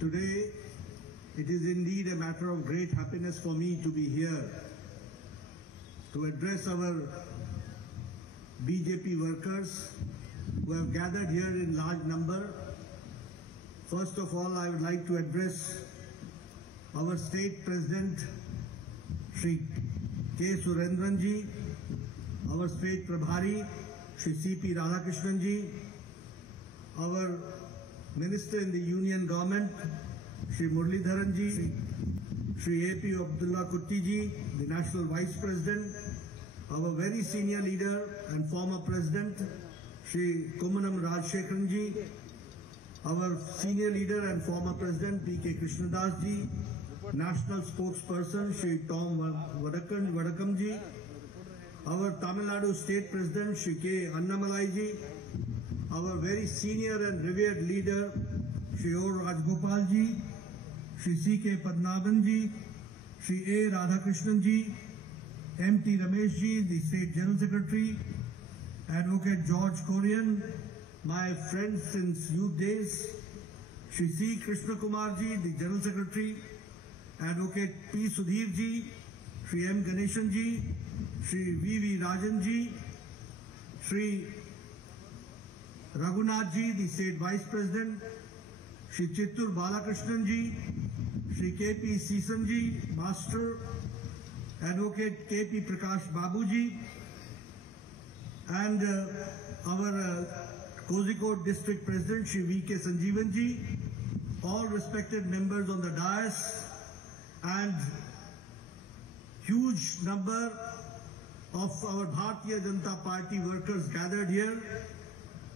Today, it is indeed a matter of great happiness for me to be here to address our BJP workers who have gathered here in large number. First of all, I would like to address our State President, Shri K. Surendranji, our State Prabhari, Shri C.P. Radhakrishnan, our Minister in the Union Government, Shri Muralidharanji, Shri A.P. Abdullah Kuttiji, the National Vice President, our very senior leader and former President, Shri Kumanam Rajshekharanji, our senior leader and former President, P.K. Krishnadasji, National Spokesperson, Shri Tom Vadakamji, our Tamil Nadu State President, Shri K. Annamalaiji, our very senior and revered leader, Shri O. Rajgopalji, Shri C.K. Padmanabhanji, Shri A. Radhakrishnan, M.T. Rameshji, the State General Secretary, Advocate George Korean, my friend since youth days, Shri C. Krishna Kumarji, the General Secretary, Advocate P. Sudhirji, Shri M. Ganeshanji, Shri V.V. Rajanji, Shri Raghunathji, the State Vice President, Shri Chittur Balakrishnan, Shri K.P. Seesanji, Master, Advocate K.P. Prakash Babuji, and our Kozhikode District President, Shri V.K. Sanjeevanji, all respected members on the dais, and huge number of our Bharatiya Janata Party workers gathered here,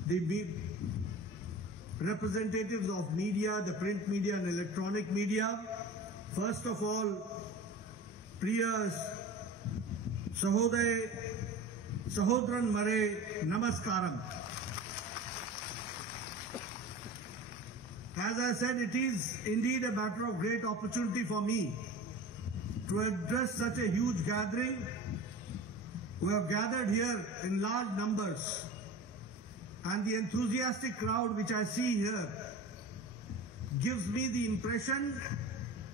the representatives of media, the print media and electronic media. First of all, Priya Sahodran Mare Namaskaram. As I said, it is indeed a matter of great opportunity for me to address such a huge gathering who have gathered here in large numbers, and the enthusiastic crowd which I see here gives me the impression,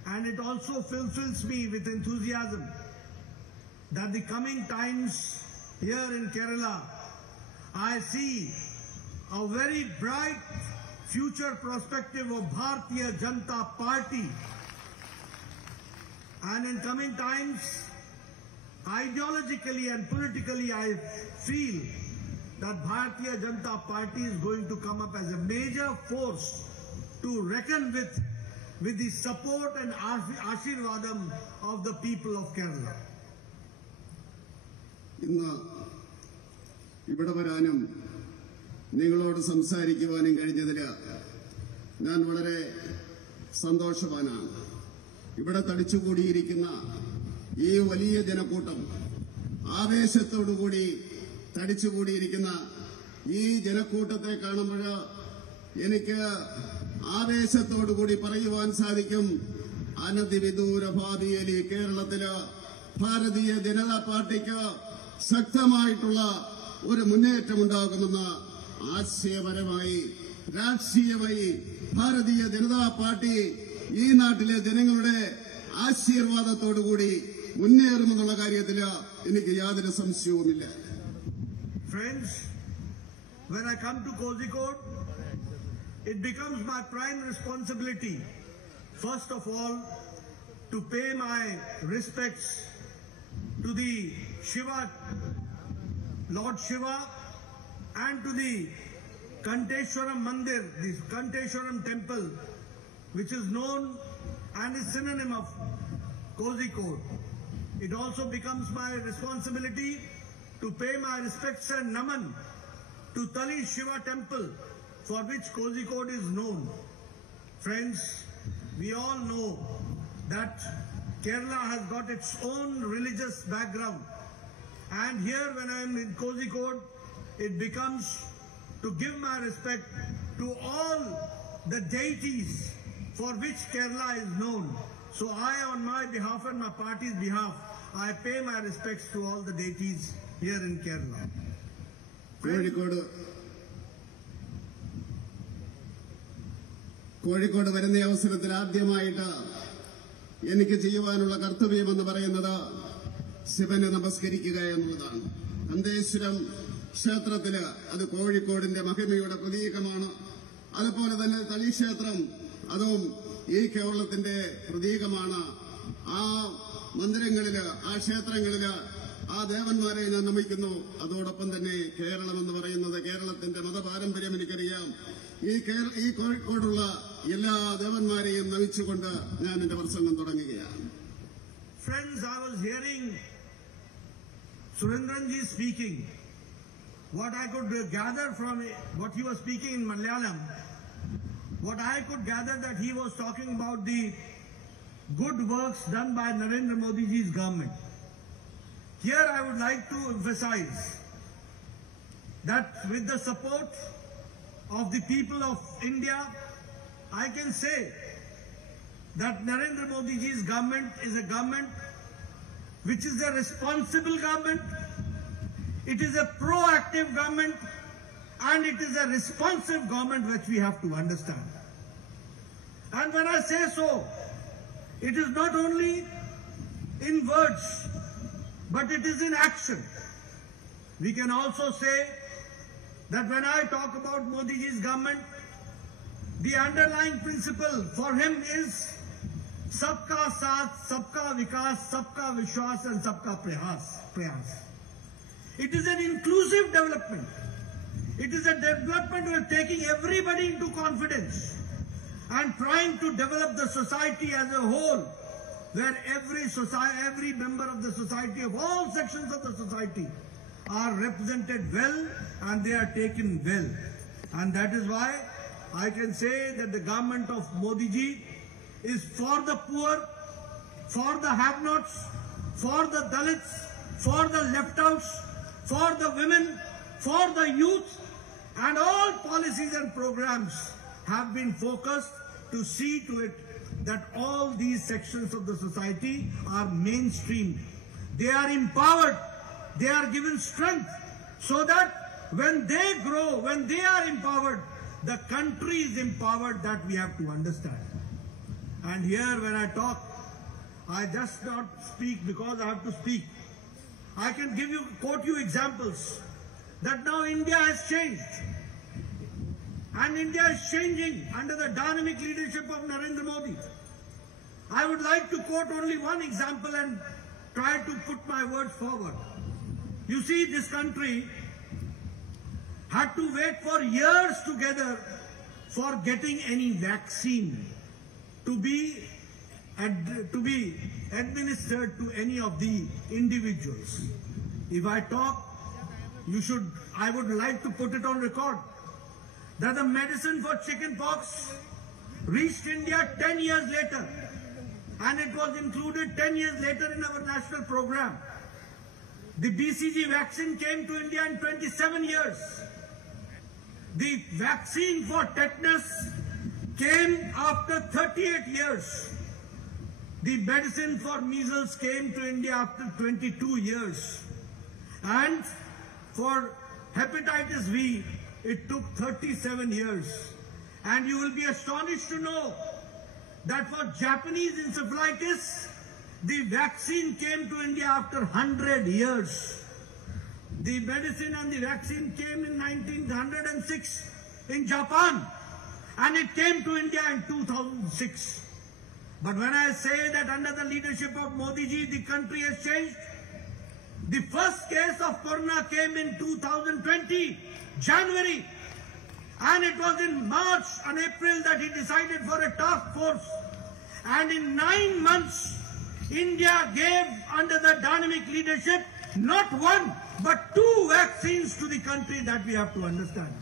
and it also fulfills me with enthusiasm, that the coming times here in Kerala, I see a very bright future perspective of Bharatiya Janata Party. And in coming times, ideologically and politically, I feel that Bharatiya Janata Party is going to come up as a major force to reckon with the support and Ashirvadam of the people of Kerala. ഇവിടെ വരാനും നിങ്ങളോട് സംസാരിക്കുവാനും കഴിഞ്ഞതിൽ ഞാൻ വളരെ സന്തോഷവാനാണ്. ഇവിടെ തടിച്ചുകൂടിയിരിക്കുന്ന ഈ വലിയ ജനക്കൂട്ടം, ആവേശത്തോടുകൂടി തടിച്ചുകൂടിയിരിക്കുന്ന ഈ ജനക്കൂട്ടത്തെ കാണുമ്പോൾ എനിക്ക് ആവേശത്തോടുകൂടി പറയുവാൻ സാധിക്കും, അനധിവിദൂര ഭാവിയിൽ ഈ കേരളത്തില് ഭാരതീയ ജനതാ പാർട്ടിക്ക് ശക്തമായിട്ടുള്ള ഒരു മുന്നേറ്റമുണ്ടാകുമെന്ന് ആശയപരമായി രാഷ്ട്രീയമായി ഭാരതീയ ജനതാ പാർട്ടി ഈ നാട്ടിലെ ജനങ്ങളുടെ ആശീർവാദത്തോടുകൂടി മുന്നേറുമെന്നുള്ള കാര്യത്തിൽ എനിക്ക് യാതൊരു സംശയവുമില്ല. Friends, when I come to Kozhikode, it becomes my prime responsibility, first of all, to pay my respects to the Shiva, Lord Shiva, and to the Kanteshwaram Mandir, the Kanteshwaram temple, which is known and is synonym of Kozhikode. It also becomes my responsibility to pay my respects and naman to Tali Shiva temple, for which Kozhikode is known. Friends, we all know that Kerala has got its own religious background, and here when I am in Kozhikode, it becomes to give my respect to all the deities for which Kerala is known. So I, on my behalf and my party's behalf, I pay my respects to all the deities here in Kerala. Kozhikode വരുന്ന അവസരത്തിൽ ആദ്യമായിട്ട് എനിക്ക് ചെയ്യുവാനുള്ള കർത്തവ്യമെന്ന് പറയുന്നത് ശിവനെ നമസ്കരിക്കുക എന്നുള്ളതാണ്. അന്തേശ്വരം ക്ഷേത്രത്തില് അത് കോഴിക്കോടിന്റെ മഹിമയുടെ പ്രതീകമാണ്. അതുപോലെ തന്നെ തളി ക്ഷേത്രം അതും ഈ കേരളത്തിന്റെ പ്രതീകമാണ്. ആ മന്ദിരങ്ങളില്, ആ ക്ഷേത്രങ്ങളില് ആ ദേവന്മാരെ ഞാൻ നമിക്കുന്നു. അതോടൊപ്പം തന്നെ കേരളം എന്ന് പറയുന്നത് കേരളത്തിന്റെ മതപാരമ്പര്യം എനിക്കറിയാം. ഈ കോഴിക്കോടുള്ള എല്ലാ ദേവന്മാരെയും നമിച്ചുകൊണ്ട് ഞാൻ എന്റെ പ്രസംഗം തുടങ്ങുകയാണ്. Friends, I was hearing Surendranji speaking. What I could gather from what he was speaking in Malayalam, what I could gather that he was talking about the good works done by Narendra Modi ji's government. Here I would like to emphasize that with the support of the people of India, I can say that Narendra Modi ji's government is a government which is a responsible government, it is a proactive government, and it is a responsive government which we have to understand. And when I say so, it is not only in words, but it is in action. We can also say that when I talk about Modi ji's government, the underlying principle for him is Sabka Saath, Sabka Vikas, Sabka Vishwas and Sabka Prayas. It is an inclusive development. It is a development where taking everybody into confidence and trying to develop the society as a whole, where every member of the society, of all sections of the society, are represented well and they are taken well. And that is why I can say that the government of Modi ji is for the poor, for the have-nots, for the Dalits, for the left-outs, for the women, for the youth, and all policies and programs have been focused to see to it that all these sections of the society are mainstreamed. They are empowered, they are given strength, so that when they grow, when they are empowered, the country is empowered. That we have to understand. And here when I talk, I just not speak because I have to speak. I can quote you examples that now India has changed. And India is changing under the dynamic leadership of Narendra Modi. I would like to quote only one example and try to put my words forward. You see, this country had to wait for years together for getting any vaccine to be administered to any of the individuals. If I talk, I would like to put it on record that the medicine for chickenpox reached India 10 years later, and it was included 10 years later in our national program. The BCG vaccine came to India in 27 years. The vaccine for tetanus came after 38 years. The medicine for measles came to India after 22 years. And for hepatitis V, it took 37 years. And you will be astonished to know that for Japanese encephalitis, the vaccine came to India after 100 years. The medicine and the vaccine came in 1906 in Japan, and it came to India in 2006. But when I say that under the leadership of Modi ji, the country has changed, the first case of corona came in 2020, January. And it was in March and April that he decided for a task force. And in 9 months, India gave, under the dynamic leadership, not one, but 2 vaccines to the country. That we have to understand.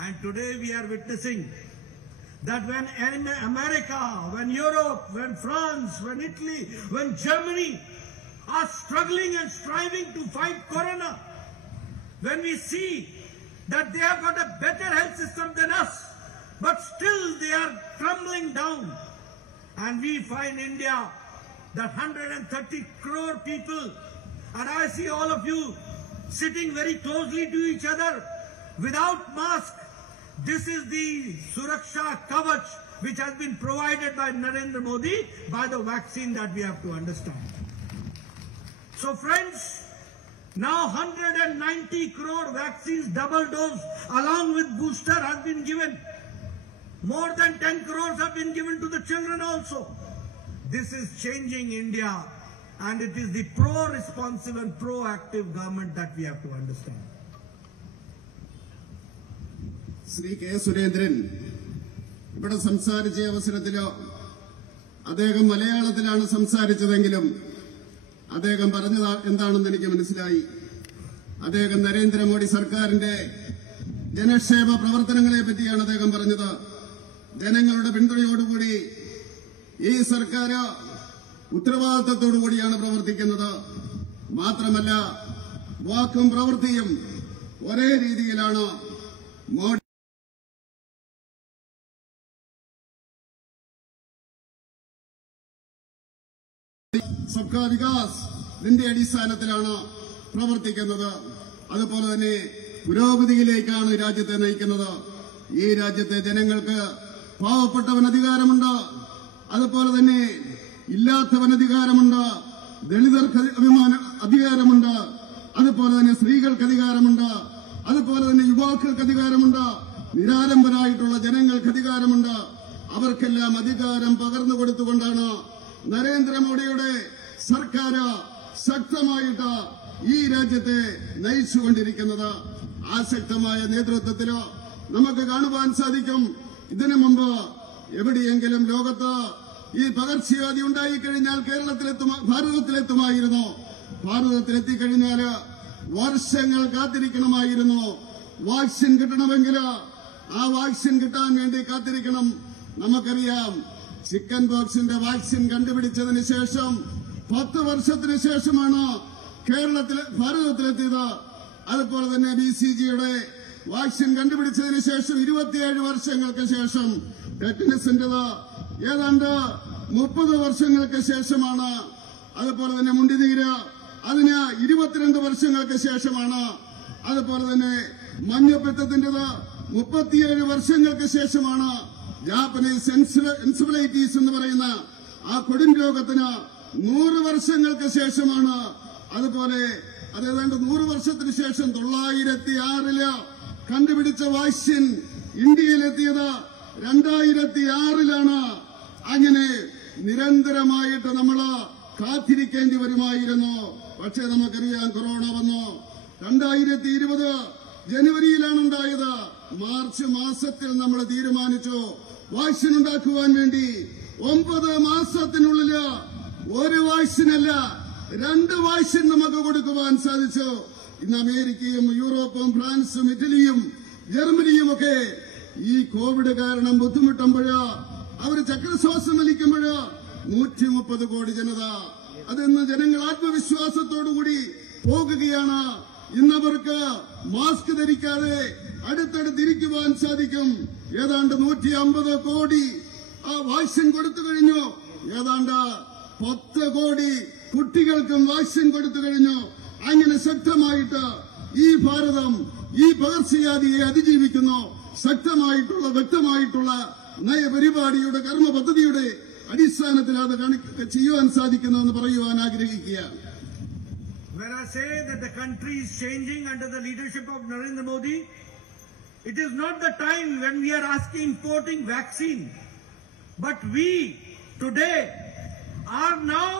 And today we are witnessing that when America, when Europe, when France, when Italy, when Germany are struggling and striving to fight corona, when we see that they have got a better health system than us, but still they are crumbling down. And we find India, that 130 crore people, and I see all of you sitting very closely to each other without mask, This is the Suraksha Kavach which has been provided by Narendra Modi by the vaccine that we have to understand. So friends, now 190 crore vaccines double dose along with booster has been given. More than 10 crores have been given to the children also. This is changing India, and it is the pro-responsive and proactive government that we have to understand. Sri K. Surendran, ഇവിടെ സംസാരിച്ച അവസരത്തിലോ അദ്ദേഹം മലയാളത്തിലാണ് സംസാരിച്ചതെങ്കിലും അദ്ദേഹം പറഞ്ഞത് എന്താണെന്ന് എനിക്ക് മനസ്സിലായി. അദ്ദേഹം നരേന്ദ്രമോദി സർക്കാരിന്റെ ജനക്ഷേമ പ്രവർത്തനങ്ങളെ പറ്റിയാണ് അദ്ദേഹം പറഞ്ഞത്. ജനങ്ങളുടെ പിന്തുണയോടുകൂടി ഈ സർക്കാർ ഉത്തരവാദിത്തത്തോടുകൂടിയാണ് പ്രവർത്തിക്കുന്നത്. മാത്രമല്ല വാക്കും പ്രവൃത്തിയും ഒരേ രീതിയിലാണ്. മോഡി സബ്കാ വികാസ് ഇതിന്റെ അടിസ്ഥാനത്തിലാണ് പ്രവർത്തിക്കുന്നത്. അതുപോലെ തന്നെ പുരോഗതിയിലേക്കാണ് രാജ്യത്തെ നയിക്കുന്നത്. ഈ രാജ്യത്തെ ജനങ്ങൾക്ക് പാവപ്പെട്ടവന് അധികാരമുണ്ട്, അതുപോലെ തന്നെ ഇല്ലാത്തവന് അധികാരമുണ്ട്, ദളിതർക്ക് അധികാരമുണ്ട്, അതുപോലെ തന്നെ സ്ത്രീകൾക്ക് അധികാരമുണ്ട്, അതുപോലെ തന്നെ യുവാക്കൾക്ക് അധികാരമുണ്ട്, നിരാലംബരായിട്ടുള്ള ജനങ്ങൾക്ക് അധികാരമുണ്ട്. അവർക്കെല്ലാം അധികാരം പകർന്നു കൊടുത്തുകൊണ്ടാണ് നരേന്ദ്രമോദിയുടെ സർക്കാർ ശക്തമായിട്ട് ഈ രാജ്യത്തെ നയിച്ചുകൊണ്ടിരിക്കുന്നത്. ആ ശക്തമായ നേതൃത്വത്തിലോ നമുക്ക് കാണുവാൻ സാധിക്കും. ഇതിനു മുമ്പ് എവിടെയെങ്കിലും ലോകത്ത് ഈ പകർച്ചവ്യാധി ഉണ്ടായിക്കഴിഞ്ഞാൽ ഭാരതത്തിലെത്തുമായിരുന്നു. ഭാരതത്തിലെത്തിക്കഴിഞ്ഞാൽ വർഷങ്ങൾ കാത്തിരിക്കണമായിരുന്നു. വാക്സിൻ കിട്ടണമെങ്കിൽ ആ വാക്സിൻ കിട്ടാൻ വേണ്ടി കാത്തിരിക്കണം. നമുക്കറിയാം, ചിക്കൻ പോക്സിന്റെ വാക്സിൻ കണ്ടുപിടിച്ചതിന് ശേഷം 10 വർഷത്തിന് ശേഷമാണ് ഭാരതത്തിലെത്തിയത്. അതുപോലെ തന്നെ BCGയുടെ വാക്സിൻ കണ്ടുപിടിച്ചതിന് ശേഷം 27 വർഷങ്ങൾക്ക് ശേഷം, ടെറ്റനസിന്റേത് ഏതാണ്ട് 30 വർഷങ്ങൾക്ക് ശേഷമാണ്. അതുപോലെ തന്നെ മുണ്ടിനീര് അതിന് 22 വർഷങ്ങൾക്ക് ശേഷമാണ്. അതുപോലെ തന്നെ മഞ്ഞപ്പിത്തത്തിന്റേത് 37 വർഷങ്ങൾക്ക് ശേഷമാണ്. ജാപ്പനീസ് എൻസെഫലൈറ്റിസ് എന്ന് പറയുന്ന ആ കൊടും രോഗത്തിന് 100 വർഷങ്ങൾക്ക് ശേഷമാണ്. അതുപോലെ അതേതാണ്ട് 100 വർഷത്തിന് ശേഷം 906 കണ്ടുപിടിച്ച വാക്സിൻ ഇന്ത്യയിലെത്തിയത് 2006 അങ്ങനെ നിരന്തരമായിട്ട് നമ്മൾ കാത്തിരിക്കേണ്ടി വരുമായിരുന്നു. പക്ഷേ നമുക്കറിയാം, കൊറോണ വന്നു. 2020 ജനുവരിയിലാണ് ഉണ്ടായത്. മാർച്ച് മാസത്തിൽ നമ്മൾ തീരുമാനിച്ചു വാക്സിൻ ഉണ്ടാക്കുവാൻ വേണ്ടി. 9 മാസത്തിനുള്ളിൽ ഒരു വാക്സിനല്ല 2 വാക്സിൻ നമുക്ക് കൊടുക്കുവാൻ സാധിച്ചു. ഇന്ന് അമേരിക്കയും യൂറോപ്പും ഫ്രാൻസും ഇറ്റലിയും ജർമ്മനിയും ഒക്കെ ഈ കോവിഡ് കാരണം ബുദ്ധിമുട്ടുമ്പോൾ, അവർ ചക്രശ്വാസം വലിക്കുമ്പോൾ 130 കോടി ജനത അതെന്ന് ജനങ്ങൾ ആത്മവിശ്വാസത്തോടുകൂടി പോകുകയാണ്. ഇന്നവർക്ക് മാസ്ക് ധരിക്കാതെ അടുത്തടുത്തിരിക്കുവാൻ സാധിക്കും. ഏതാണ്ട് 150 കോടി ആ വാക്സിൻ കൊടുത്തു കഴിഞ്ഞു. ഏതാണ്ട് 10 കോടി കുട്ടികൾക്കും വാക്സിൻ കൊടുത്തു കഴിഞ്ഞു. അങ്ങനെ ശക്തമായിട്ട് ഈ ഭാരതം ഈ പകർച്ചവ്യാധിയെ അതിജീവിക്കുന്നു. ശക്തമായിട്ടുള്ള വ്യക്തമായിട്ടുള്ള നയപരിപാടിയുടെ കർമ്മ പദ്ധതിയുടെ അടിസ്ഥാനത്തിൽ അത് ചെയ്യുവാൻ സാധിക്കുന്നുവെന്ന് പറയുവാൻ ആഗ്രഹിക്കുകയാണ്. When I say that the country is changing under the leadership of Narendra Modi, it is not the time when we are importing vaccine, but we today are now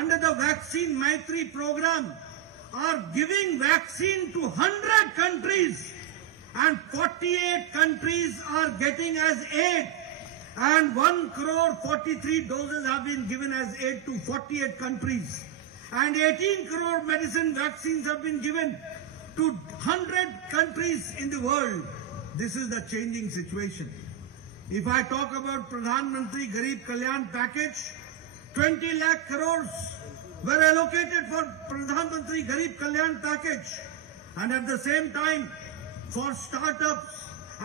under the Vaccine Maitri program are giving vaccine to 100 countries, and 48 countries are getting as aid, and 1,43,00,000 doses have been given as aid to 48 countries. And 18 crore medicine vaccines have been given to 100 countries in the world. This is the changing situation. If I talk about Pradhan Mantri Garib Kalyan package, 20 lakh crores were allocated for Pradhan Mantri Garib Kalyan package. And at the same time, for startups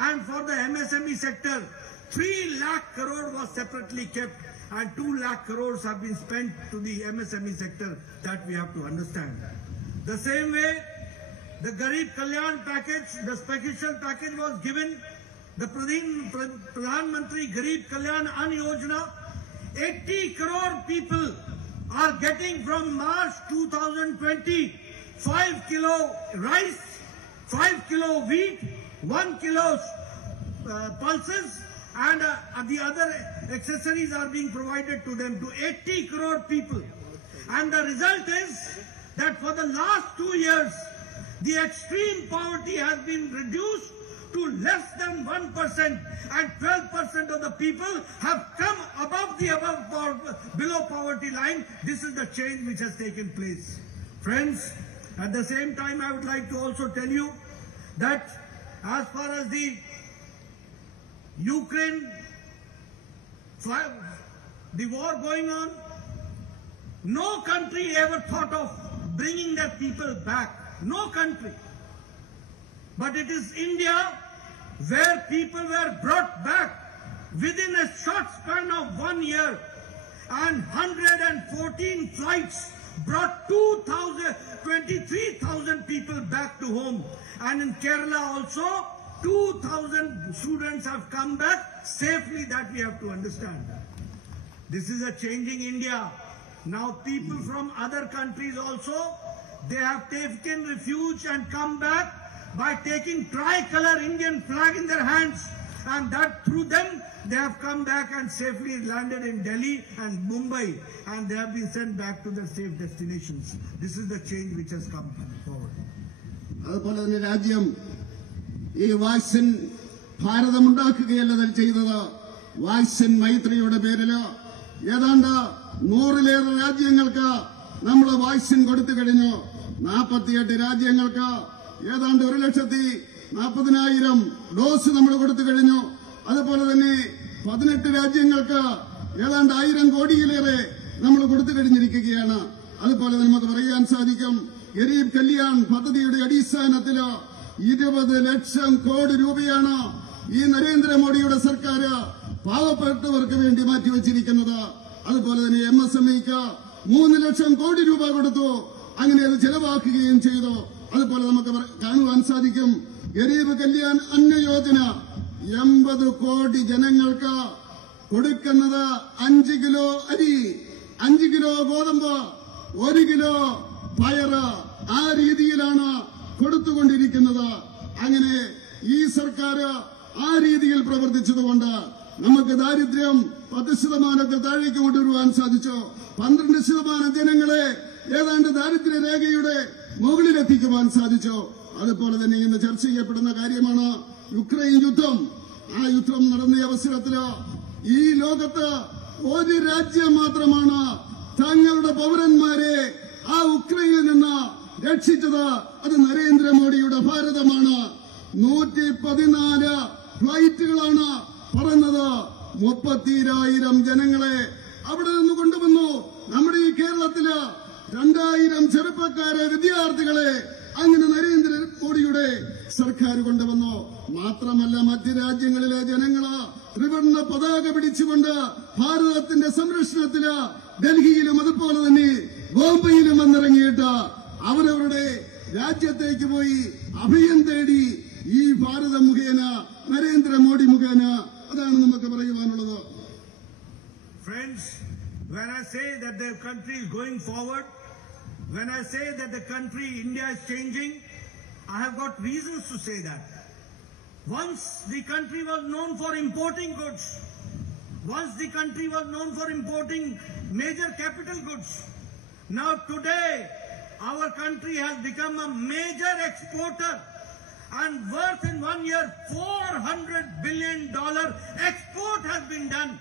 and for the MSME sector, 3 lakh crore was separately kept. And 2 lakh crores have been spent to the MSME sector. That we have to understand. The same way, the Garib Kalyan package, the special package was given, the Pradhan Mantri Garib Kalyan Ann Yojana. 80 crore people are getting from March 2020 5 kilo rice, 5 kilo wheat, 1 kilo pulses, and the other accessories are being provided to them, to 80 crore people. And the result is that for the last 2 years, the extreme poverty has been reduced to less than 1%, and 12% of the people have come below poverty line. This is the change which has taken place. Friends, at the same time, I would like to also tell you that as far as the Ukraine, the war going on, no country ever thought of bringing their people back. No country. But it is India where people were brought back within a short span of 1 year, and 114 flights brought 23,000 people back to home. And in Kerala also, 2,000 students have come back safely, that we have to understand. This is a changing India. Now people from other countries also, they have taken refuge and come back by taking tricolor Indian flag in their hands, and that through them they have come back and safely landed in Delhi and Mumbai, and they have been sent back to their safe destinations. This is the change which has come forward. അതുപോലെ തന്നെ രാജ്യം ഈ വാക്സിൻ ഭാരതമുണ്ടാക്കുകയല്ല ചെയ്തത്. വാക്സിൻ മൈത്രിയുടെ പേരില് ഏതാണ്ട് 100-ലേറെ രാജ്യങ്ങൾക്ക് നമ്മൾ വാക്സിൻ കൊടുത്തു കഴിഞ്ഞു. 48 രാജ്യങ്ങൾക്ക് ഏതാണ്ട് 1,40,000 ഡോസ് നമ്മൾ കൊടുത്തു കഴിഞ്ഞു. അതുപോലെ തന്നെ 18 രാജ്യങ്ങൾക്ക് ഏതാണ്ട് 1000 കോടിയിലേറെ നമ്മൾ കൊടുത്തു കഴിഞ്ഞിരിക്കുകയാണ്. അതുപോലെ നമുക്ക് പറയാൻ സാധിക്കും, ഗരീബ് കല്യാൺ പദ്ധതിയുടെ അടിസ്ഥാനത്തിൽ 20 ലക്ഷം കോടി രൂപയാണ് ഈ നരേന്ദ്രമോദിയുടെ സർക്കാർ പാവപ്പെട്ടവർക്ക് വേണ്ടി മാറ്റിവെച്ചിരിക്കുന്നത്. അതുപോലെ തന്നെ MSMEക്ക് 3 ലക്ഷം കോടി രൂപ കൊടുത്തു. അങ്ങനെ അത് ചെലവാക്കുകയും ചെയ്തു. അതുപോലെ നമുക്ക് കാണുവാൻ സാധിക്കും, ഗരീബ് കല്യാൺ അന്ന യോജന 80 കോടി ജനങ്ങൾക്ക് കൊടുക്കുന്നത് 5 കിലോ അരി, 5 കിലോ ഗോതമ്പ്, 1 കിലോ പയറ്, ആ രീതിയിലാണ് കൊടുത്തുകൊണ്ടിരിക്കുന്നത്. അങ്ങനെ ഈ സർക്കാർ ആ രീതിയിൽ പ്രവർത്തിച്ചതുകൊണ്ട് നമുക്ക് ദാരിദ്ര്യം 10% താഴേക്ക് കൊണ്ടുവരുവാൻ സാധിച്ചു. 12% ജനങ്ങളെ ഏതാണ്ട് ദാരിദ്ര്യ രേഖയുടെ മുകളിലെത്തിക്കുവാൻ സാധിച്ചു. അതുപോലെ തന്നെ ഇന്ന് ചർച്ച ചെയ്യപ്പെടുന്ന കാര്യമാണ് യുക്രൈൻ യുദ്ധം. ആ യുദ്ധം നടന്ന അവസരത്തിൽ ഈ ലോകത്ത് ഒരു രാജ്യം മാത്രമാണ് തങ്ങളുടെ പൗരന്മാരെ ആ ഉക്രൈനിൽ നിന്ന് രക്ഷിച്ചത്. അത് നരേന്ദ്രമോദിയുടെ ഭാരതമാണ്. 114 ഫ്ലൈറ്റുകളാണ് പറന്നത്. 30,000 ജനങ്ങളെ അവിടെ നിന്ന് കൊണ്ടുവന്നു. നമ്മുടെ ഈ കേരളത്തില് 2000 ചെറുപ്പക്കാരെ, വിദ്യാർത്ഥികളെ അങ്ങനെ നരേന്ദ്രമോദിയുടെ സർക്കാർ കൊണ്ടുവന്നു. മാത്രമല്ല മറ്റ് രാജ്യങ്ങളിലെ ജനങ്ങള് ത്രിവർണ്ണ പതാക പിടിച്ചുകൊണ്ട് ഭാരതത്തിന്റെ സംരക്ഷണത്തില് ഡൽഹിയിലും അതുപോലെ തന്നെ ബോംബെയിലും വന്നിറങ്ങിയിട്ട് അവരവരുടെ രാജ്യത്തേക്ക് പോയി അഭയം തേടി ഈ ഭാരതം മുഖേന, നരേന്ദ്രമോദി മുഖേന. അതാണ് നമുക്ക് പറയുവാനുള്ളത്. Friends, when I say that the country is going forward, when I say that the country, India, is changing, I have got reasons to say that. Once the country was known for importing goods. Once the country was known for importing major capital goods. Now today, our country has become a major exporter, and worth in 1 year $400 billion export has been done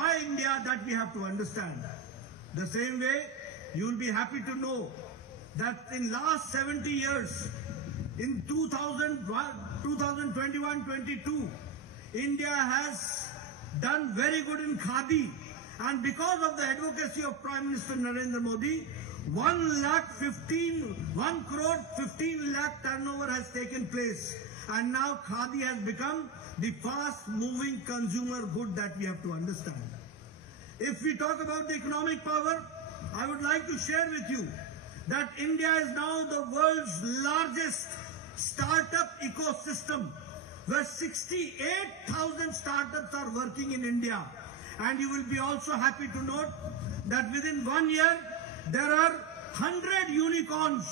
by India, that we have to understand. The same way, you will be happy to know that in last 70 years, in 2021-22, India has done very good in Khadi, and because of the advocacy of Prime Minister Narendra Modi, 1 crore 15 lakh turnover has taken place, and now Khadi has become the fast moving consumer good that we have to understand. If we talk about the economic power, I would like to share with you that India is now the world's largest startup ecosystem, where 68,000 startups are working in India. And you will be also happy to note that within 1 year, there are 100 unicorns,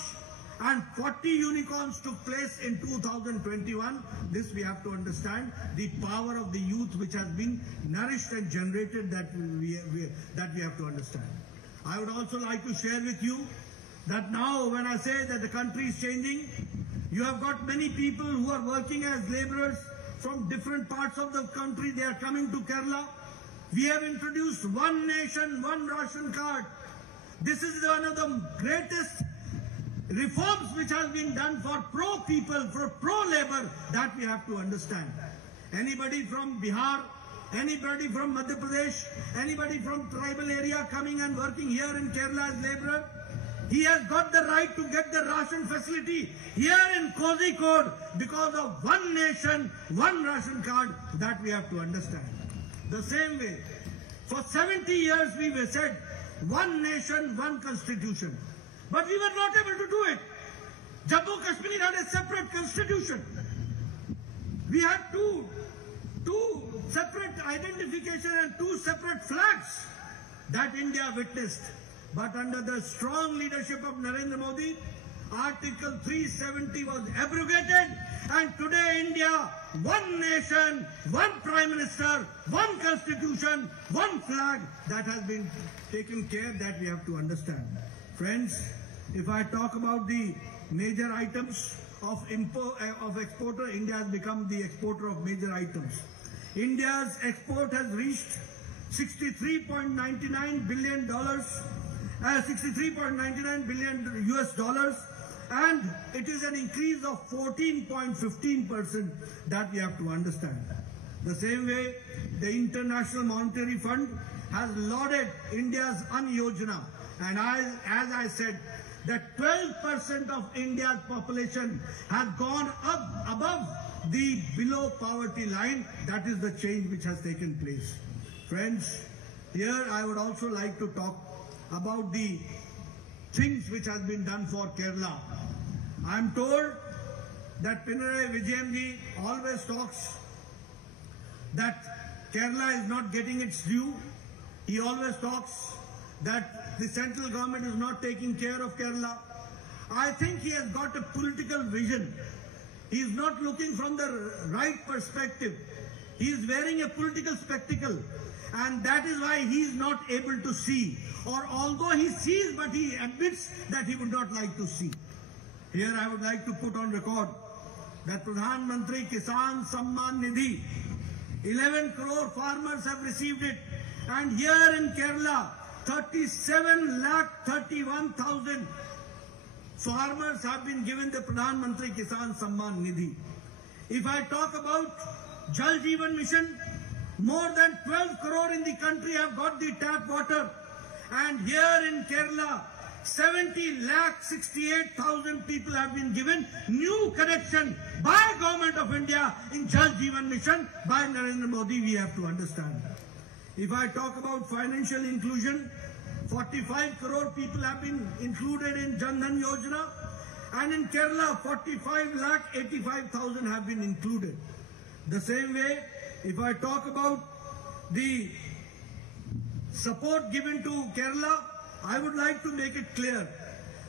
and 40 unicorns took place in 2021. This we have to understand, the power of the youth which has been nourished and generated, that we have to understand. I would also like to share with you that now when I say that the country is changing, you have got many people who are working as laborers from different parts of the country. They are coming to Kerala. We have introduced one nation, one ration card. This is one of the greatest reforms which has been done for pro people, for pro labor, that we have to understand. Anybody from Bihar, anybody from Madhya Pradesh, anybody from tribal area coming and working here in Kerala as laborer, he has got the right to get the ration facility here in Kozhikode because of one nation, one ration card, that we have to understand. The same way, for 70 years we were said, one nation, one constitution. But we were not able to do it. Jammu Kashmir had a separate constitution. We had two separate identification and two separate flags that India witnessed. But under the strong leadership of Narendra Modi, Article 370 was abrogated, and today India, one nation, one Prime Minister, one constitution, one flag, that has been taken care, that we have to understand. Friends, if I talk about the major items of exporter, India has become the exporter of major items. India's export has reached $63.99 billion, $63.99 billion US dollars, and it is an increase of 14.15%, that we have to understand. The same way, the International Monetary Fund has lauded India's Ann Yojana, and as I said, that 12% of India's population has gone up above the below poverty line. That is the change which has taken place. Friends, here I would also like to talk about the things which has been done for Kerala. I am told that Pinarayi Vijayan always talks that Kerala is not getting its due. He always talks that the central government is not taking care of Kerala. I think he has got a political vision. He is not looking from the right perspective. He is wearing a political spectacle, and that is why he is not able to see. Or although he sees, but he admits that he would not like to see. Here I would like to put on record that Pradhan Mantri Kisan Samman Nidhi, 11 crore farmers have received it, and here in Kerala, 37,31,000 farmers have been given the Pradhan Mantri Kisan Samman Nidhi. If I talk about Jal Jeevan Mission, more than 12 crore in the country have got the tap water, and here in Kerala, 70,68,000 people have been given new connection by Government of India in Jal Jeevan Mission by Narendra Modi. We have to understand. If I talk about financial inclusion, 45 crore people have been included in Jan Dhan Yojana, and in Kerala 45,85,000 have been included. The same way, if I talk about the support given to Kerala, I would like to make it clear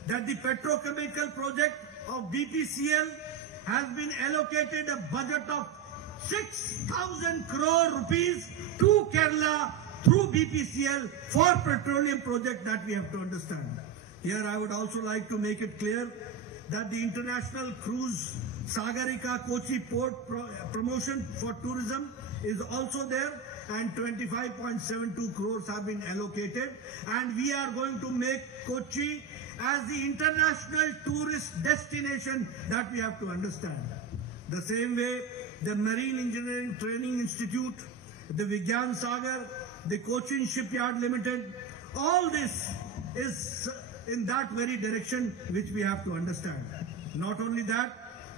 that the petrochemical project of BPCL has been allocated a budget of 6,000 crore rupees to Kerala through BPCL for petroleum project, that we have to understand. Here I would also like to make it clear that the international cruise Sagarika Kochi port promotion for tourism is also there, and 25.72 crores have been allocated, and we are going to make Kochi as the international tourist destination, that we have to understand. The same way, the Marine Engineering Training Institute, the Vigyan Sagar, the Cochin Shipyard Limited, all this is in that very direction which we have to understand. Not only that,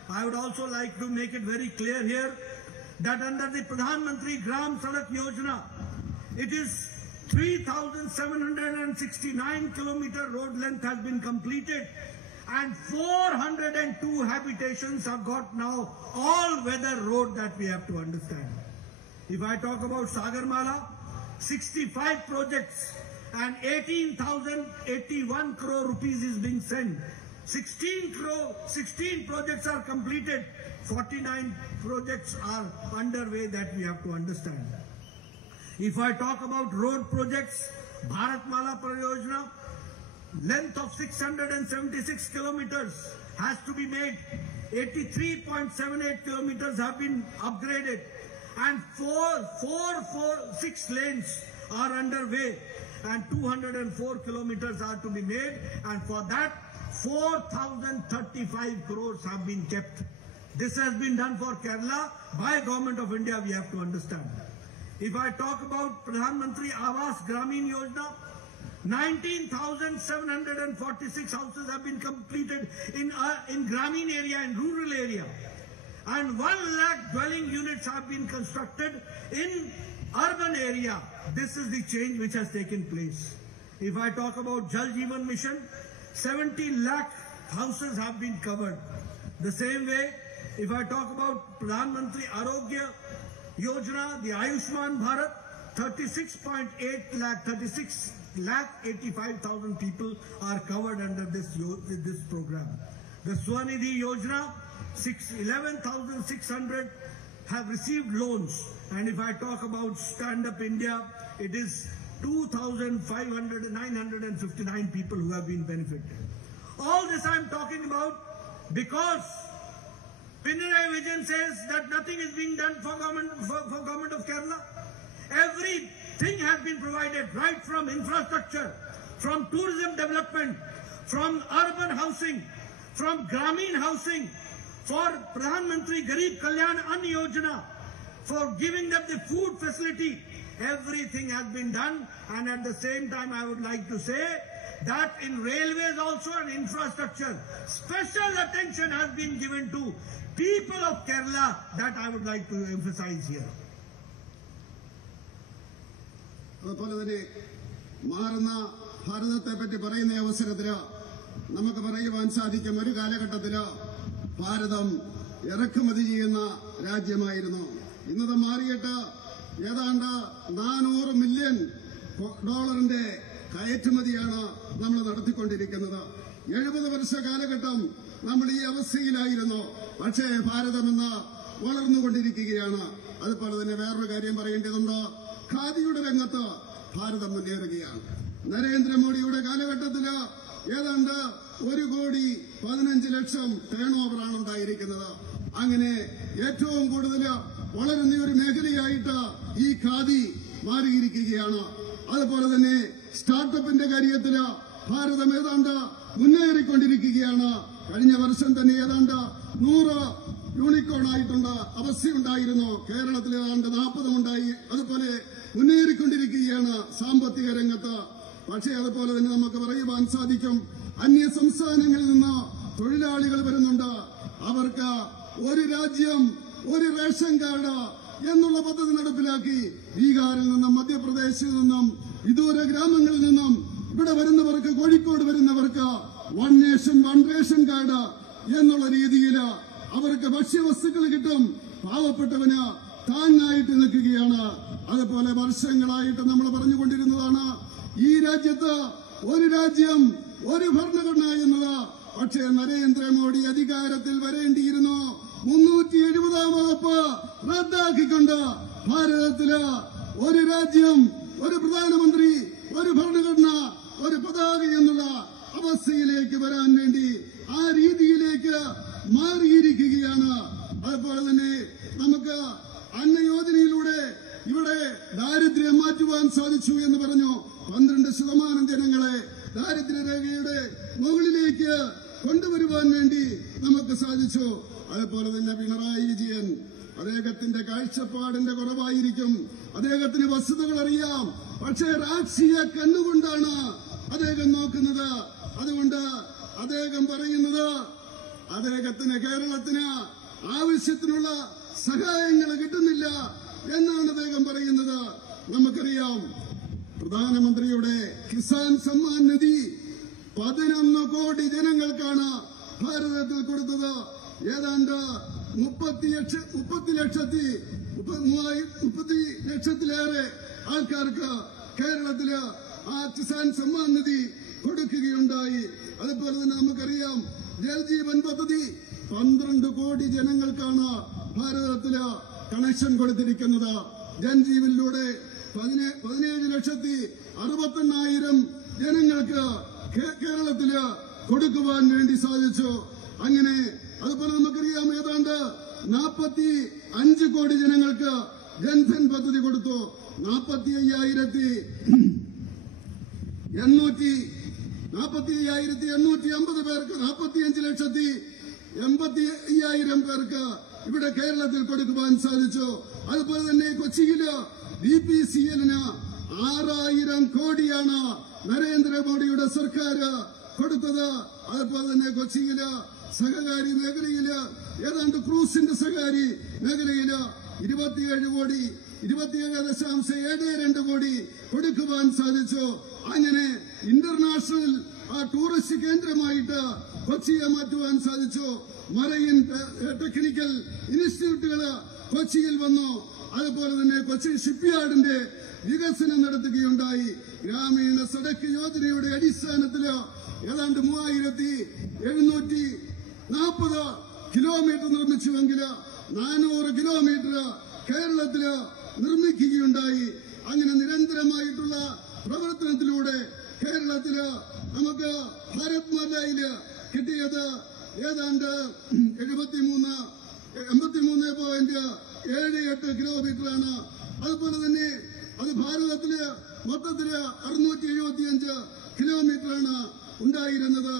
I would also like to make it very clear here that under the Pradhan Mantri Gram Sadak Yojana, it is 3,769 kilometer road length has been completed, and 402 habitations have got now all-weather road that we have to understand. If I talk about Sagarmala, 65 projects and 18,081 crore rupees is being sent. 16 projects are completed, 49 projects are underway that we have to understand. If I talk about road projects, Bharatmala Pariyojana, length of 676 kilometers has to be made. 83.78 kilometers have been upgraded, and 6 lanes are underway, and 204 kilometers are to be made, and for that 4,035 crores have been kept. This has been done for Kerala by Government of India, we have to understand. If I talk about Pradhan Mantri Awas Gramin Yojana, 19,746 houses have been completed in Gramin area, in rural area, and 1 lakh dwelling units have been constructed in urban area. This is the change which has taken place. If I talk about Jal Jeevan Mission, 70 lakh houses have been covered. The same way, if I talk about Pradhan Mantri Arogya Yojana, the Ayushman Bharat, 36 lakh 85,000 people are covered under this program. The Swanidhi Yojana, 11,600 have received loans. And if I talk about Stand Up India, it is 2,959 people who have been benefited. All this I am talking about because Pinarayi Vijayan says that nothing is being done for government of Kerala. Everything has been provided, right from infrastructure, from tourism development, from urban housing, from Gramin housing, for Pradhan Mantri Garib Kalyan Ann Yojana, for giving them the food facility. Everything has been done, and at the same time I would like to say that in railways also and infrastructure, special attention has been given to people of Kerala. That I would like to emphasize here. അതുപോലെ തന്നെ മാറുന്ന ഭാരതത്തെ പറ്റി പറയുന്ന അവസരത്തിൽ നമുക്ക് പറയുവാൻ സാധിക്കും, ഒരു കാലഘട്ടത്തിൽ ഭാരതം ഇറക്കുമതി ചെയ്യുന്ന രാജ്യമായിരുന്നു. ഇന്നത് മാറിയിട്ട് ഏതാണ്ട് $400 മില്യൺ കയറ്റുമതിയാണ് നമ്മൾ നടത്തിക്കൊണ്ടിരിക്കുന്നത്. 70 വർഷ കാലഘട്ടം നമ്മൾ ഈ അവസ്ഥയിലായിരുന്നു. പക്ഷേ ഭാരതം ഇന്ന് വളർന്നുകൊണ്ടിരിക്കുകയാണ്. അതുപോലെ തന്നെ വേറൊരു കാര്യം പറയേണ്ടതുണ്ട്, ഖാദിയുടെ രംഗത്ത് ഭാരതം മുന്നേറുകയാണ്. നരേന്ദ്രമോദിയുടെ കാലഘട്ടത്തിൽ ഏതാണ്ട് 1,15,00,000 ടേൺ ഓവറാണ് ഉണ്ടായിരിക്കുന്നത്. അങ്ങനെ ഏറ്റവും കൂടുതൽ വളരുന്ന ഒരു മേഖലയായിട്ട് ഈ ഖാദി മാറിയിരിക്കുകയാണ്. അതുപോലെ തന്നെ സ്റ്റാർട്ടപ്പിന്റെ കാര്യത്തിൽ ഭാരതം ഏതാണ്ട് മുന്നേറിക്കൊണ്ടിരിക്കുകയാണ്. കഴിഞ്ഞ വർഷം തന്നെ ഏതാണ്ട് 100 യൂണിക്കോൺ ആയിട്ടുണ്ട് അവസ്ഥയുണ്ടായിരുന്നു. കേരളത്തിൽ ഏതാണ്ട് 40 ഉണ്ടായി. അതുപോലെ മുന്നേറിക്കൊണ്ടിരിക്കുകയാണ് സാമ്പത്തിക രംഗത്ത്. പക്ഷേ അതുപോലെ തന്നെ നമുക്ക് പറയുവാൻ സാധിക്കും, അന്യ സംസ്ഥാനങ്ങളിൽ നിന്ന് തൊഴിലാളികൾ വരുന്നുണ്ട്. അവർക്ക് ഒരു രാജ്യം ഒരു റേഷൻ കാർഡ് എന്നുള്ള പദ്ധതി നടപ്പിലാക്കി. ബീഹാറിൽ നിന്നും മധ്യപ്രദേശിൽ നിന്നും വിദൂര ഗ്രാമങ്ങളിൽ നിന്നും ഇവിടെ വരുന്നവർക്ക്, കോഴിക്കോട് വരുന്നവർക്ക് 1 നേഷൻ 1 റേഷൻ കാർഡ് എന്നുള്ള രീതിയിൽ അവർക്ക് ഭക്ഷ്യവസ്തുക്കൾ കിട്ടും. പാവപ്പെട്ടവന് താങ്ങായിട്ട് നിൽക്കുകയാണ്. അതുപോലെ വർഷങ്ങളായിട്ട് നമ്മൾ പറഞ്ഞുകൊണ്ടിരുന്നതാണ് ഈ രാജ്യത്ത് ഒരു രാജ്യം ഒരു ഭരണഘടന എന്നത്. പക്ഷേ നരേന്ദ്രമോദി അധികാരത്തിൽ വരേണ്ടിയിരുന്നു 370-ാം വകുപ്പ് റദ്ദാക്കിക്കൊണ്ട് ഭാരതത്തില് ഒരു രാജ്യം, ഒരു പ്രധാനമന്ത്രി, ഒരു ഭരണഘടന, ഒരു പതാക എന്നുള്ള അവസ്ഥയിലേക്ക് വരാൻ വേണ്ടി ആ രീതിയിലേക്ക് മാറിയിരിക്കുകയാണ്. അതുപോലെ തന്നെ നമുക്ക് അന്നയോജനയിലൂടെ ഇവിടെ ദാരിദ്ര്യം മാറ്റുവാൻ സാധിച്ചു എന്ന് പറഞ്ഞു. 12% ജനങ്ങളെ ദാരിദ്ര്യരേഖയുടെ മുകളിലേക്ക് കൊണ്ടുവരുവാൻ വേണ്ടി നമുക്ക് സാധിച്ചു. അതുപോലെ തന്നെ പിണറായി വിജയൻ, അദ്ദേഹത്തിന്റെ കാഴ്ചപ്പാടിന്റെ കുറവായിരിക്കും, അദ്ദേഹത്തിന് വസ്തുതകൾ അറിയാം, പക്ഷേ രാഷ്ട്രീയ കണ്ണുകൊണ്ടാണ് അദ്ദേഹം നോക്കുന്നത്. അതുകൊണ്ട് അദ്ദേഹം പറയുന്നത് അദ്ദേഹത്തിന് കേരളത്തിന് ആവശ്യത്തിനുള്ള സഹായങ്ങൾ കിട്ടുന്നില്ല എന്നാണ് അദ്ദേഹം പറയുന്നത്. നമുക്കറിയാം പ്രധാനമന്ത്രിയുടെ കിസാൻ സമ്മാൻ നിധി 11 കോടി ജനങ്ങൾക്കാണ് ഭാരതത്തിൽ കൊടുത്തത്. ഏതാണ്ട് 30 ലക്ഷത്തിലേറെ ആൾക്കാർക്ക് കേരളത്തില് ആ കിസാൻ സമ്മാൻ നിധി കൊടുക്കുകയുണ്ടായി. അതുപോലെ തന്നെ നമുക്കറിയാം ജൽജീവൻ പദ്ധതി 12 കോടി ജനങ്ങൾക്കാണ് ഭാരതത്തില് കണക്ഷൻ കൊടുത്തിരിക്കുന്നത്. ജൻജീവനിലൂടെ 17,68,000 ജനങ്ങൾക്ക് കേരളത്തില് കൊടുക്കുവാൻ വേണ്ടി സാധിച്ചു. അങ്ങനെ അതുപോലെ നമുക്കറിയാം ഏതാണ്ട് 45 കോടി ജനങ്ങൾക്ക് ജൻധൻ പദ്ധതി കൊടുത്തു. 45,850 പേർക്ക് 45,85,000 പേർക്ക് ഇവിടെ കേരളത്തിൽ കൊടുക്കുവാൻ സാധിച്ചു. അതുപോലെ തന്നെ കൊച്ചിയില് BPCL-ന് 6,000 കോടിയാണ് നരേന്ദ്രമോദിയുടെ സർക്കാർ കൊടുത്തത്. അതുപോലെ തന്നെ കൊച്ചിയില് സഹകാരി മേഖലയില് ഏതാണ്ട് ക്രൂസിന്റെ സഹകാരി മേഖലയില് 27.72 കോടി കൊടുക്കുവാൻ സാധിച്ചു. അങ്ങനെ ഇന്റർനാഷണൽ ടൂറിസ്റ്റ് കേന്ദ്രമായിട്ട് കൊച്ചിയെ മാറ്റുവാൻ സാധിച്ചു. മറൈൻ ടെക്നിക്കൽ ഇൻസ്റ്റിറ്റ്യൂട്ടുകള് കൊച്ചിയിൽ വന്നു. അതുപോലെ തന്നെ കൊച്ചി ഷിപ്പ്യാർഡിന്റെ വികസനം നടത്തുകയുണ്ടായി. ഗ്രാമീണ സഡക്ക് യോജനയുടെ അടിസ്ഥാനത്തില് ഏതാണ്ട് 3,740 കിലോമീറ്റർ നിർമ്മിച്ചുവെങ്കിൽ 400 കിലോമീറ്റർ കേരളത്തില് നിർമ്മിക്കുകയുണ്ടായി. അങ്ങനെ നിരന്തരമായിട്ടുള്ള പ്രവർത്തനത്തിലൂടെ കേരളത്തില് നമുക്ക് ഭാരത് മാലയില് കിട്ടിയത് ഏതാണ്ട് 83.78 കിലോമീറ്ററാണ്. അതുപോലെ തന്നെ അത് ഭാരതത്തില് മൊത്തത്തില് 675 കിലോമീറ്ററാണ് ഉണ്ടായിരുന്നത്.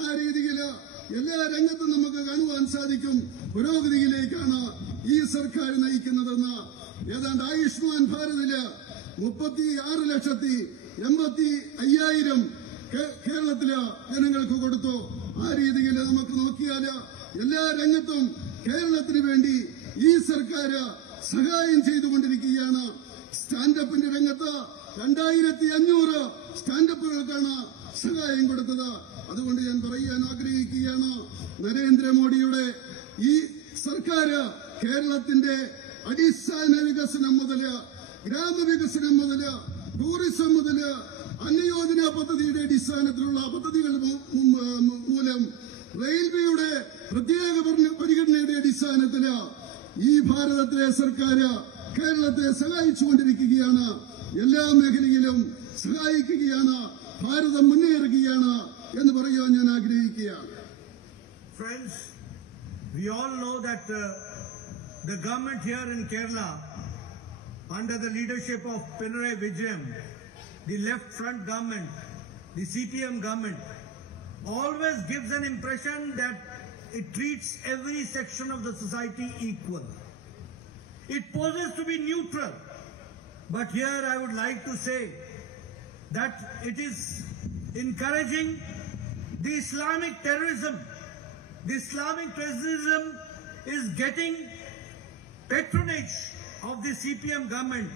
ആ രീതിയില് എല്ലാ രംഗത്തും നമുക്ക് കാണുവാൻ സാധിക്കും പുരോഗതിയിലേക്കാണ് ഈ സർക്കാർ നയിക്കുന്നതെന്ന്. ഏതാണ്ട് ആയുഷ്മാൻ ഭാരതില് 36,85,000 കേരളത്തില് ജനങ്ങൾക്ക് കൊടുത്തു. ആ രീതിയിൽ നമുക്ക് നോക്കിയാല് എല്ലാ രംഗത്തും കേരളത്തിന് വേണ്ടി ഈ സർക്കാർ സഹായം ചെയ്തുകൊണ്ടിരിക്കുകയാണ്. സ്റ്റാൻഡപ്പിന്റെ രംഗത്ത് 2,500 സ്റ്റാൻഡപ്പുകൾക്കാണ് സഹായം കൊടുത്തത്. അതുകൊണ്ട് ഞാൻ പറയാൻ ആഗ്രഹിക്കുകയാണ്, നരേന്ദ്രമോദിയുടെ ഈ സർക്കാർ കേരളത്തിന്റെ അടിസ്ഥാന വികസനം മുതല്, ഗ്രാമവികസനം മുതല്, ടൂറിസം മുതല്, അന്നയോജന പദ്ധതിയുടെ അടിസ്ഥാനത്തിലുള്ള പദ്ധതികൾ മൂലം റെയിൽവേയുടെ പ്രത്യേക പരിഗണനയുടെ അടിസ്ഥാനത്തില് ഈ ഭാരതത്തിലെ സർക്കാർ കേരളത്തെ സഹായിച്ചുകൊണ്ടിരിക്കുകയാണ്. എല്ലാ മേഖലയിലും സഹായിക്കുകയാണ്. ഭാരതം മുന്നേറുകയാണ് എന്ന് പറയാൻ ഞാൻ ആഗ്രഹിക്കുകയാണ്. Friends, we all know that the government here in Kerala, under the leadership of Pinarayi Vijayan, the left front government, the CPM government, always gives an impression that it treats every section of the society equal. It poses to be neutral. But here I would like to say that it is encouraging the Islamic terrorism. The Islamic terrorism is getting patronage of the CPM government,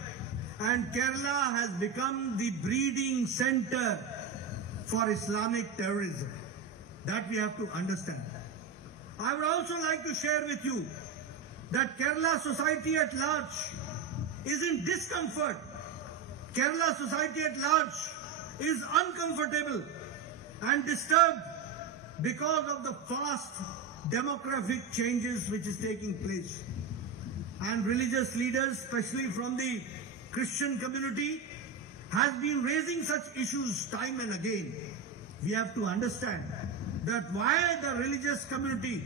and Kerala has become the breeding center for Islamic terrorism. That we have to understand. I would also like to share with you that Kerala society at large is in discomfort. Kerala society at large is uncomfortable and disturbed because of the fast demographic changes which is taking place. And religious leaders, especially from the Christian community, has been raising such issues time and again. We have to understand that why the religious community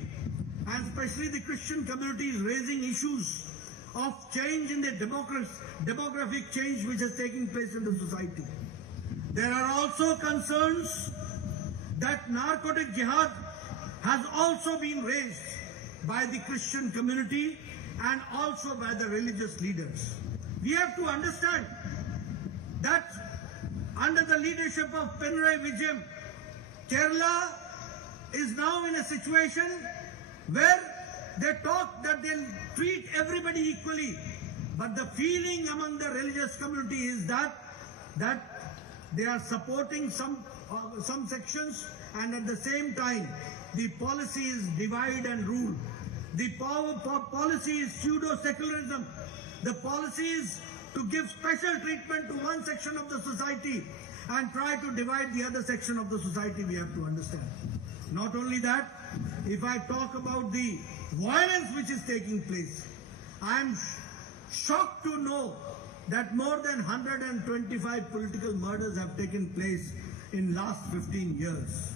and especially the Christian community is raising issues of change in the demographic change which is taking place in the society. There are also concerns that narcotic jihad has also been raised by the Christian community and also by the religious leaders. We have to understand that under the leadership of Pinarayi Vijayan, Kerala is now in a situation where they talk that they'll treat everybody equally. But the feeling among the religious community is that that they are supporting some sections, and at the same time the policy is divide and rule. The policy is pseudo-secularism. The policy is to give special treatment to one section of the society and try to divide the other section of the society, we have to understand. Not only that, if I talk about the violence which is taking place, I am shocked to know that more than 125 political murders have taken place in last 15 years.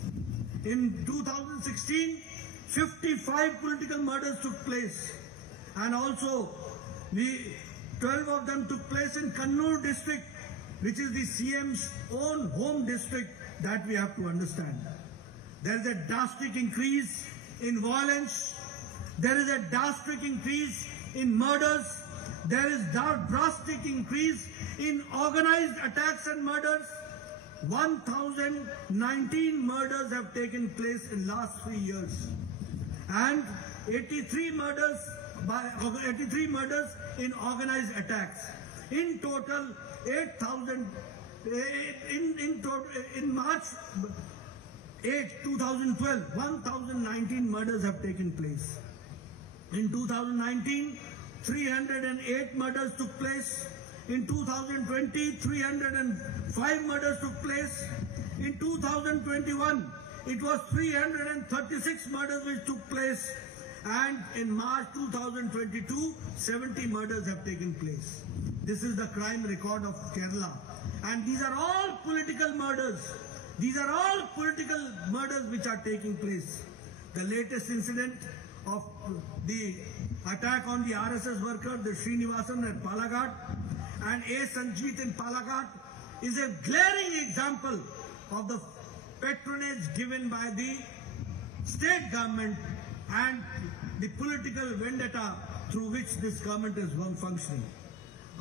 In 2016, 55 political murders took place, and also 12 of them took place in Kannur district, which is the CM's own home district, that we have to understand. There is a drastic increase in violence. There is a drastic increase in murders. There is drastic increase in organized attacks and murders. 1,019 murders have taken place in last 3 years, and 83 murders in organized attacks. In total, 8,000. In March 8, 2012, 1,019 murders have taken place. In 2019, 308 murders took place. In 2020, 305 murders took place. In 2021, it was 336 murders which took place. And in March 2022, 70 murders have taken place. This is the crime record of Kerala. And these are all political murders. These are all political murders which are taking place. The latest incident of the attack on the RSS worker, the Srinivasan at Palaghat, and A. Sanjeet in Palaghat, is a glaring example of the patronage given by the state government and the political vendetta through which this government is functioning.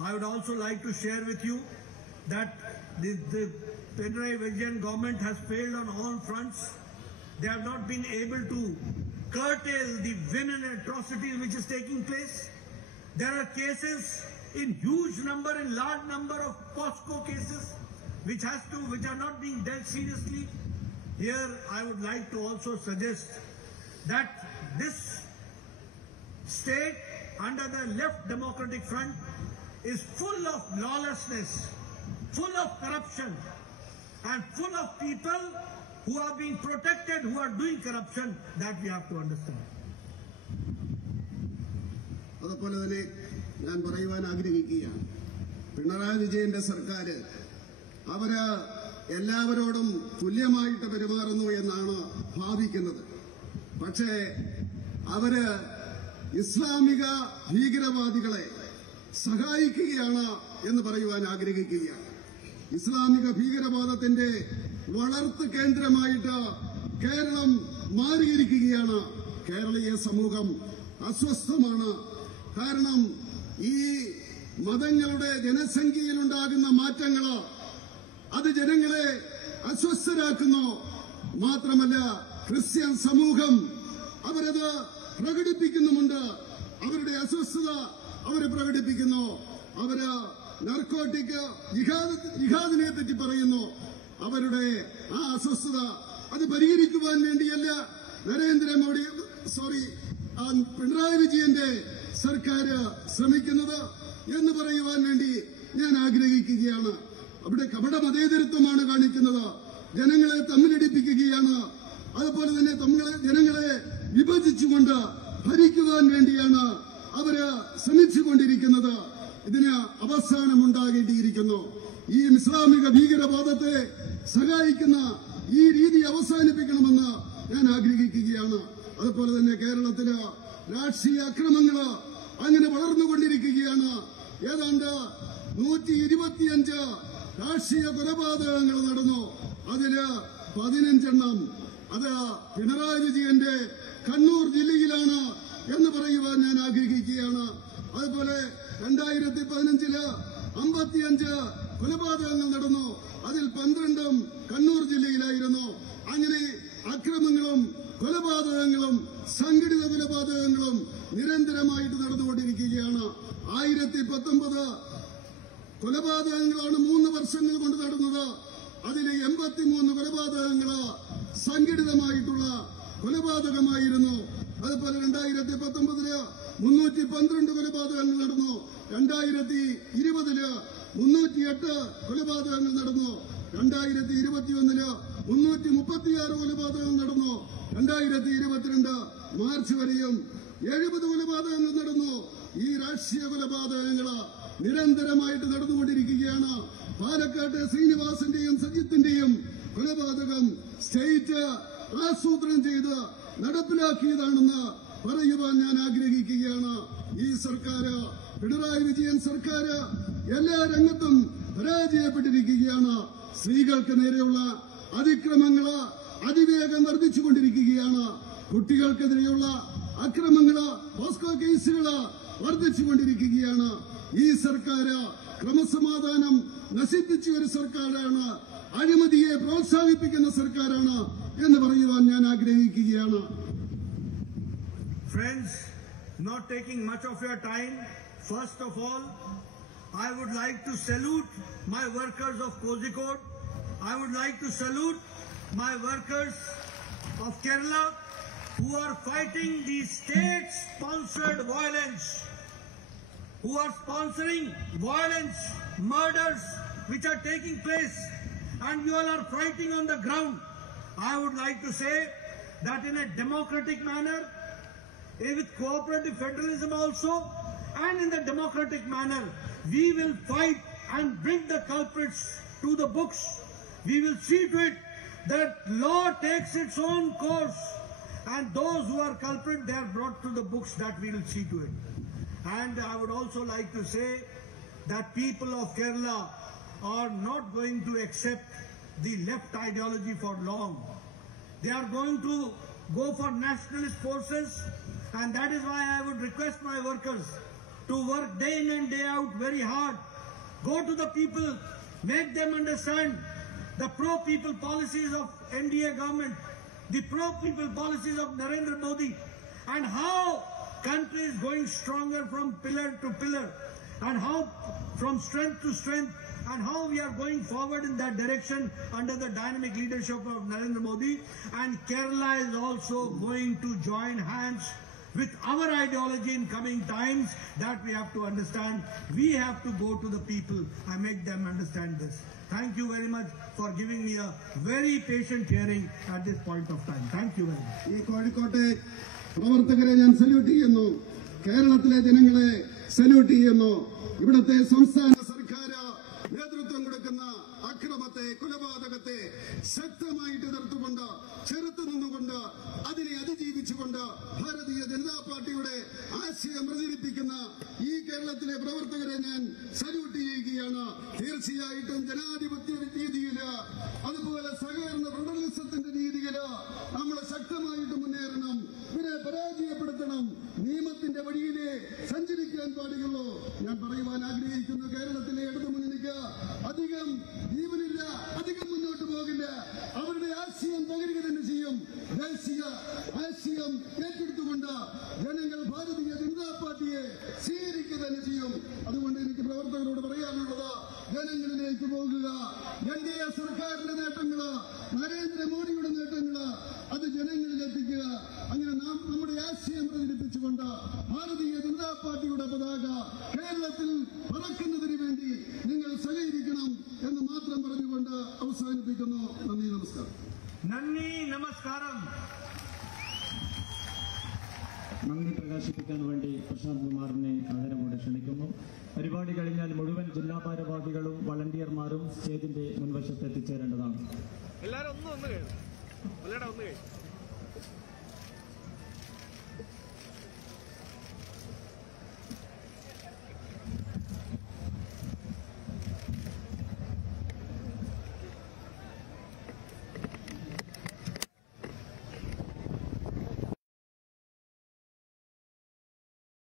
I would also like to share with you that the Pinarayi Vijayan government has failed on all fronts. They have not been able to curtail the women atrocities which is taking place. There are cases in huge number, in large number of POSCO cases which are not being dealt seriously. Here I would like to also suggest that this state under the Left Democratic Front is full of lawlessness, full of corruption, and full of people who are being protected, who are doing corruption. That we have to understand. അതുപോലെ തന്നെ ഞാൻ പറയുവാൻ ആഗ്രഹിക്കുകയാണ്, പിണറായി വിജയന്റെ സർക്കാർ അവര് എല്ലാവരോടും തുല്യമായിട്ട് പെരുമാറുന്നു എന്നാണ് ഭാവിക്കുന്നത്. പക്ഷേ അവര് ഇസ്ലാമിക ഭീകരവാദികളെ സഹായിക്കുകയാണ് എന്ന് പറയുവാൻ ആഗ്രഹിക്കുകയാണ്. ഇസ്ലാമിക ഭീകരവാദത്തിന്റെ വളർത്തു കേന്ദ്രമായിട്ട് കേരളം മാറിയിരിക്കുകയാണ്. കേരളീയ സമൂഹം അസ്വസ്ഥമാണ്. കാരണം ഈ മതങ്ങളുടെ ജനസംഖ്യയിലുണ്ടാകുന്ന മാറ്റങ്ങൾ അത് ജനങ്ങളെ അസ്വസ്ഥരാക്കുന്നു. മാത്രമല്ല ക്രിസ്ത്യൻ സമൂഹം അവരത് പ്രകടിപ്പിക്കുന്നുമുണ്ട്. അവരുടെ അസ്വസ്ഥത അവർ പ്രകടിപ്പിക്കുന്നു. അവര് നർക്കോട്ടിക് ജിഹാദിനെ പറ്റി പറയുന്നു. അവരുടെ ആ അസ്വസ്ഥത അത് പരിഹരിക്കുവാൻ വേണ്ടിയല്ല പിണറായി വിജയന്റെ സർക്കാർ ശ്രമിക്കുന്നത് എന്ന് പറയുവാൻ വേണ്ടി ഞാൻ ആഗ്രഹിക്കുകയാണ്. അവിടെ കപട മതേതരത്വമാണ് കാണിക്കുന്നത്. ജനങ്ങളെ തമ്മിലടിപ്പിക്കുകയാണ്. അതുപോലെ തന്നെ ജനങ്ങളെ വിഭജിച്ചുകൊണ്ട് ഭരിക്കുവാൻ വേണ്ടിയാണ് അവര് ശ്രമിച്ചുകൊണ്ടിരിക്കുന്നത്. ഇതിന് അവസാനമുണ്ടാകേണ്ടിയിരിക്കുന്നു. ഈ ഇസ്ലാമിക ഭീകരവാദത്തെ സഹായിക്കുന്ന ഈ രീതി അവസാനിപ്പിക്കണമെന്ന് ഞാൻ ആഗ്രഹിക്കുകയാണ്. അതുപോലെ തന്നെ കേരളത്തില് രാഷ്ട്രീയ അക്രമങ്ങള് അങ്ങനെ വളർന്നുകൊണ്ടിരിക്കുകയാണ്. ഏതാണ്ട് 125 രാഷ്ട്രീയ കൊലപാതകങ്ങൾ നടന്നു. അതില് 15 അത് പിണറായി വിജയന്റെ കണ്ണൂർ ജില്ലയിലാണ് എന്ന് പറയുവാൻ ഞാൻ ആഗ്രഹിക്കുകയാണ്. അതുപോലെ 2015 55 കൊലപാതകങ്ങൾ നടന്നു. അതിൽ 12 കണ്ണൂർ ജില്ലയിലായിരുന്നു. അങ്ങനെ അക്രമങ്ങളും കൊലപാതകങ്ങളും സംഘടിത കൊലപാതകങ്ങളും നിരന്തരമായിട്ട് നടന്നുകൊണ്ടിരിക്കുകയാണ്. 1019 കൊലപാതകങ്ങളാണ് 3 വർഷങ്ങൾ കൊണ്ട് നടന്നത്. അതിൽ 83 കൊലപാതകങ്ങള് സംഘടിതമായിട്ടുള്ള കൊലപാതകമായിരുന്നു. അതുപോലെ 2019 312 കൊലപാതകങ്ങൾ നടന്നു. 2020 308 കൊലപാതകങ്ങൾ നടന്നു. 2021 336 കൊലപാതകങ്ങൾ നടന്നു. 2022 മാർച്ച് വരെയും 70 കൊലപാതകങ്ങൾ നടന്നു. ഈ രാഷ്ട്രീയ കൊലപാതകങ്ങള് നിരന്തരമായിട്ട് നടന്നുകൊണ്ടിരിക്കുകയാണ്. പാലക്കാട്ടെ ശ്രീനിവാസന്റെയും സജിത്തിന്റെയും കൊലപാതകം സ്റ്റേറ്റ് ആസൂത്രണം ചെയ്ത് നടപ്പിലാക്കിയതാണെന്ന് പറയുവാൻ ഞാൻ ആഗ്രഹിക്കുകയാണ്. ഈ സർക്കാർ, പിണറായി വിജയൻ സർക്കാർ എല്ലാ രംഗത്തും പരാജയപ്പെട്ടിരിക്കുകയാണ്. സ്ത്രീകൾക്ക് നേരെയുള്ള അതിക്രമങ്ങള് അതിവേഗം വർദ്ധിച്ചുകൊണ്ടിരിക്കുകയാണ്. കുട്ടികൾക്കെതിരെയുള്ള അക്രമങ്ങള്, പോസ്കോ കേസുകള് വർദ്ധിച്ചുകൊണ്ടിരിക്കുകയാണ്. ഈ സർക്കാർ ക്രമസമാധാനം നശിപ്പിച്ച ഒരു സർക്കാരാണ്, അഴിമതിയെ പ്രോത്സാഹിപ്പിക്കുന്ന സർക്കാരാണ് എന്ന് പറയുവാൻ ഞാൻ ആഗ്രഹിക്കുകയാണ്. Friends, not taking much of your time, first of all, I would like to salute my workers of Kozhikode. I would like to salute my workers of Kerala who are fighting the state-sponsored violence, who are sponsoring violence, murders which are taking place, and you all are fighting on the ground. I would like to say that in a democratic manner, with cooperative federalism also, and in the democratic manner, we will fight and bring the culprits to the books. We will see to it that law takes its own course, and those who are culprit, they are brought to the books. That we will see to it. And I would also like to say that people of Kerala are not going to accept the left ideology for long. They are going to go for nationalist forces, and that is why I would request my workers to work day in and day out very hard. Go to the people, make them understand the pro-people policies of NDA government, the pro-people policies of Narendra Modi, and how country is going stronger from pillar to pillar, and how from strength to strength, and how we are going forward in that direction under the dynamic leadership of Narendra Modi. And Kerala is also going to join hands with our ideology in coming times. That we have to understand. We have to go to the people and make them understand this. Thank you very much for giving me a very patient hearing at this point of time. Thank you very much. ഈ കോഴിക്കോട്ടെ പ്രവർത്തകരെ ഞാൻ സല്യൂട്ട് ചെയ്യുന്നു. കേരളത്തിലെ ജനങ്ങളെ സല്യൂട്ട് ചെയ്യുന്നു. ഇവിടുത്തെ സംസ്ഥാന സർക്കാർ നേതൃത്വം കൊടുക്കുന്ന അക്രമത്തെ, കൊലപാതകത്തെ ശക്തമായിട്ട് എതിർത്തുകൊണ്ട്, ചെറുത്തു നിന്നുകൊണ്ട്, അതിനെ അതിജീവിച്ചുകൊണ്ട് ഭാരതീയ ജനതാ പാർട്ടിയുടെ ആശയം പ്രചരിപ്പിക്കുന്ന ഈ കേരളത്തിലെ പ്രവർത്തകരെ ഞാൻ സല്യൂട്ട് ചെയ്യുകയാണ്. തീർച്ചയായിട്ടും ജനാധിപത്യ രീതിയില്, അതുപോലെ സഹകരണ ഫെഡറലിസത്തിന്റെ രീതിയില് നമ്മൾ ശക്തമായിട്ട് മുന്നേറണം. ഇവരെ പരാജയപ്പെടുത്തണം. നിയമത്തിന്റെ വഴിയിലെ സഞ്ചരിക്കാൻ പാടുള്ളൂ. ഞാൻ പറയുവാൻ ആഗ്രഹിക്കുന്നു, കേരളത്തിലെ ഇടതുമുന്നണിക്ക് അധികം ജീവനില്ല, അധികം മുന്നോട്ട് പോകില്ല. അവരുടെ ആശയം തകരുക തന്നെ ചെയ്യും. ദേശീയ ആശയം ഏറ്റെടുത്തുകൊണ്ട് ജനങ്ങൾ ഭാരതീയ ജനതാ പാർട്ടിയെ സ്വീകരിക്കുക തന്നെ ചെയ്യും. അതുകൊണ്ട് എനിക്ക് പ്രവർത്തകരോട് പറയാനുള്ളത്, ജനങ്ങളിലേക്ക് പോകുക. എൻഡിഎ സർക്കാരിന്റെ നേട്ടങ്ങള്, നരേന്ദ്രമോദിയുടെ നേട്ടങ്ങള്, അത് ജനങ്ങളിലെത്തിക്കുക. അങ്ങനെ നാം നമ്മുടെ ആശയം പ്രചരിപ്പിച്ചുകൊണ്ട് ഭാരതീയ ജനതാ പാർട്ടിയുടെ പതാക കേരളത്തിൽ പറക്കുന്നതിന് വേണ്ടി നിങ്ങൾ സഹകരിക്കണം എന്ന് മാത്രം പറഞ്ഞുകൊണ്ട് അവസാനിപ്പിക്കുന്നു. നന്ദി, നമസ്കാരം. നന്ദി, നമസ്കാരം. നന്ദി പ്രകാശിപ്പിക്കാൻ വേണ്ടി പ്രശാന്ത് കുമാറിനെ ആദരവോടെ ക്ഷണിക്കുന്നു. പരിപാടി കഴിഞ്ഞാൽ മുഴുവൻ ജില്ലാ ഭാരവാഹികളും വളണ്ടിയർമാരും സ്റ്റേജിന്റെ മുൻവശത്ത് എത്തിച്ചേരേണ്ടതാണ്. എല്ലാവരും ഒന്ന്